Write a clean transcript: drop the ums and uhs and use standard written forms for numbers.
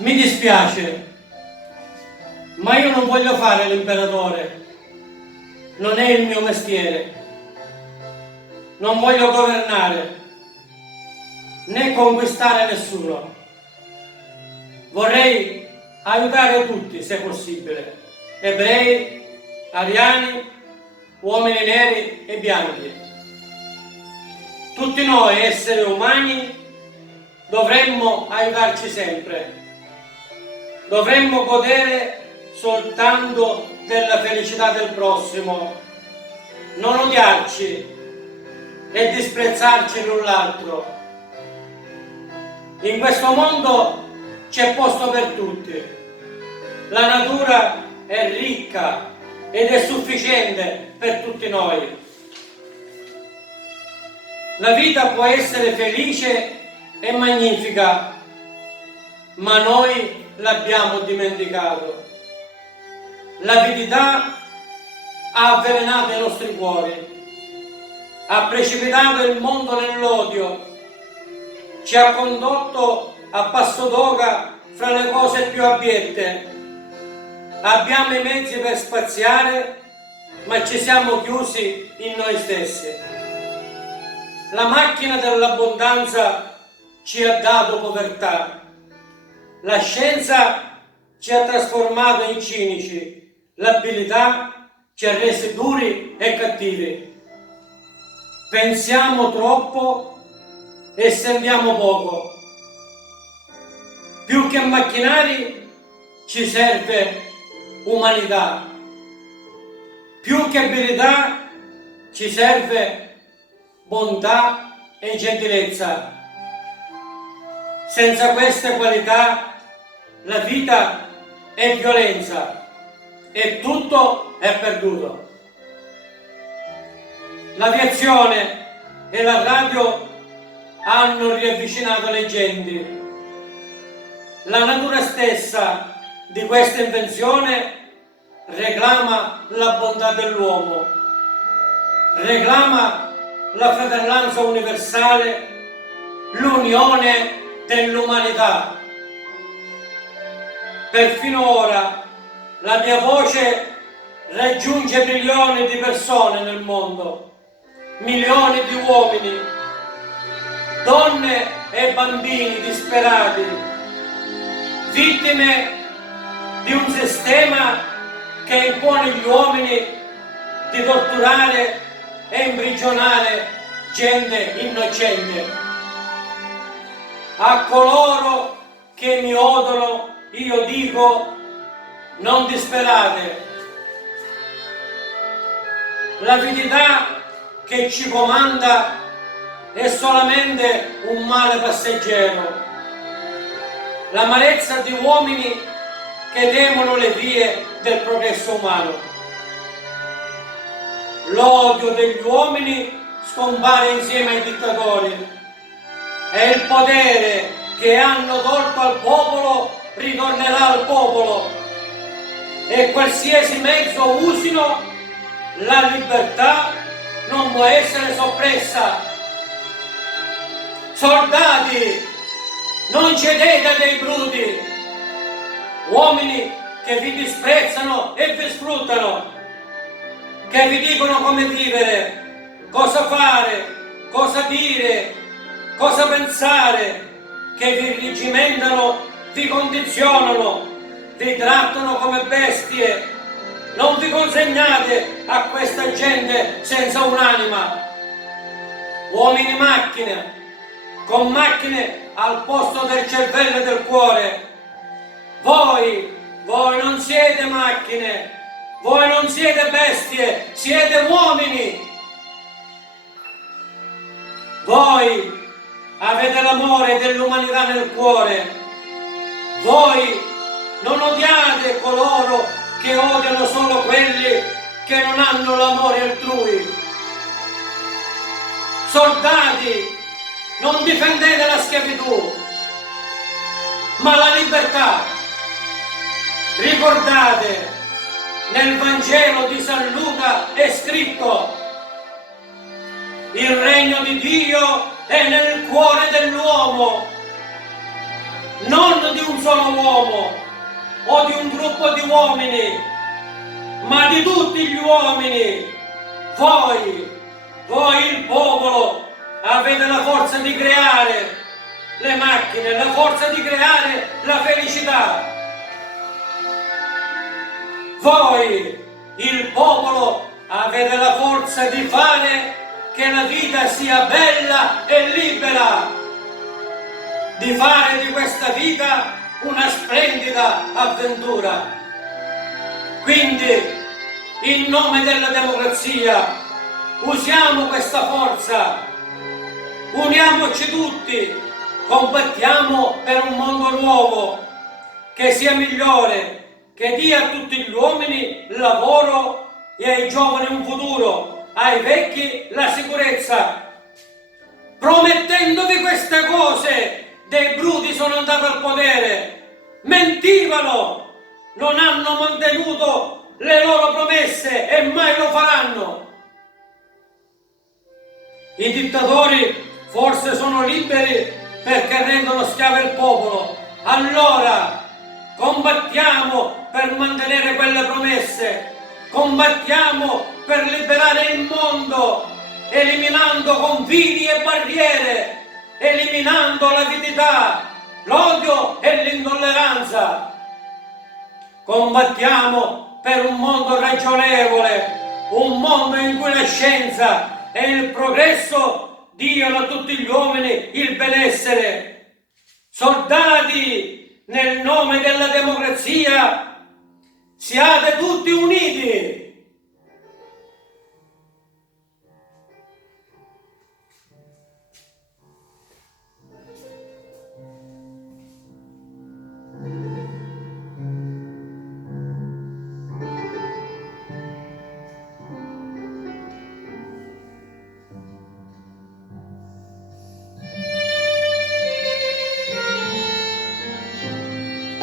Mi dispiace, ma io non voglio fare l'imperatore. Non è il mio mestiere. Non voglio governare, né conquistare nessuno. Vorrei aiutare tutti, se possibile. Ebrei, ariani, uomini neri e bianchi. Tutti noi, esseri umani, dovremmo aiutarci sempre. Dovremmo godere soltanto della felicità del prossimo, non odiarci e disprezzarci l'un l'altro. In questo mondo c'è posto per tutti. La natura è ricca ed è sufficiente per tutti noi. La vita può essere felice e magnifica, ma noi l'abbiamo dimenticato. L'avidità ha avvelenato i nostri cuori, ha precipitato il mondo nell'odio, ci ha condotto a passo d'oca fra le cose più abiette. Abbiamo i mezzi per spaziare, ma ci siamo chiusi in noi stessi. La macchina dell'abbondanza ci ha dato povertà. La scienza ci ha trasformato in cinici. L'abilità ci ha resi duri e cattivi. Pensiamo troppo e sentiamo poco. Più che macchinari ci serve umanità. Più che abilità ci serve bontà e gentilezza. Senza queste qualità la vita è violenza e tutto è perduto. L'aviazione e la radio hanno riavvicinato le genti. La natura stessa di questa invenzione reclama la bontà dell'uomo, reclama la fratellanza universale, l'unione dell'umanità. Perfino ora la mia voce raggiunge milioni di persone nel mondo, milioni di uomini, donne e bambini disperati, vittime di un sistema che impone agli uomini di torturare e imprigionare gente innocente. A coloro che mi odiano io dico: non disperate. L'avidità che ci comanda è solamente un male passeggero. L'amarezza di uomini che temono le vie del progresso umano. L'odio degli uomini scompare insieme ai dittatori e il potere che hanno tolto al popolo ritornerà al popolo, e qualsiasi mezzo usino, la libertà non può essere soppressa. Soldati, non cedete dei bruti, uomini che vi disprezzano e vi sfruttano, che vi dicono come vivere, cosa fare, cosa dire, cosa pensare, che vi rigimentano, vi condizionano, vi trattano come bestie. Non vi consegnate a questa gente senza un'anima. Uomini macchine, con macchine al posto del cervello e del cuore. Voi non siete macchine, voi non siete bestie, siete uomini. Voi avete l'amore dell'umanità nel cuore. Voi non odiate coloro che odiano solo quelli che non hanno l'amore altrui. Soldati, non difendete la schiavitù, ma la libertà. Ricordate, nel Vangelo di San Luca è scritto: il regno di Dio è nel cuore dell'uomo, non di un solo uomo o di un gruppo di uomini, ma di tutti gli uomini. Voi il popolo, avete la forza di creare le macchine, la forza di creare la felicità. Voi, il popolo, avete la forza di fare che la vita sia bella e libera, di fare di questa vita una splendida avventura. Quindi, in nome della democrazia, usiamo questa forza, uniamoci tutti, combattiamo per un mondo nuovo, che sia migliore, che dia a tutti gli uomini lavoro e ai giovani un futuro, ai vecchi la sicurezza. Promettendovi queste cose, dei bruti sono andati al potere, mentivano, non hanno mantenuto le loro promesse e mai lo faranno. I dittatori forse sono liberi perché rendono schiavo il popolo. Allora combattiamo per mantenere quelle promesse, combattiamo per liberare il mondo, eliminando confini e barriere, eliminando l'avidità, l'odio e l'intolleranza. Combattiamo per un mondo ragionevole, un mondo in cui la scienza e il progresso diano a tutti gli uomini il benessere. Soldati, nel nome della democrazia, siate tutti uniti!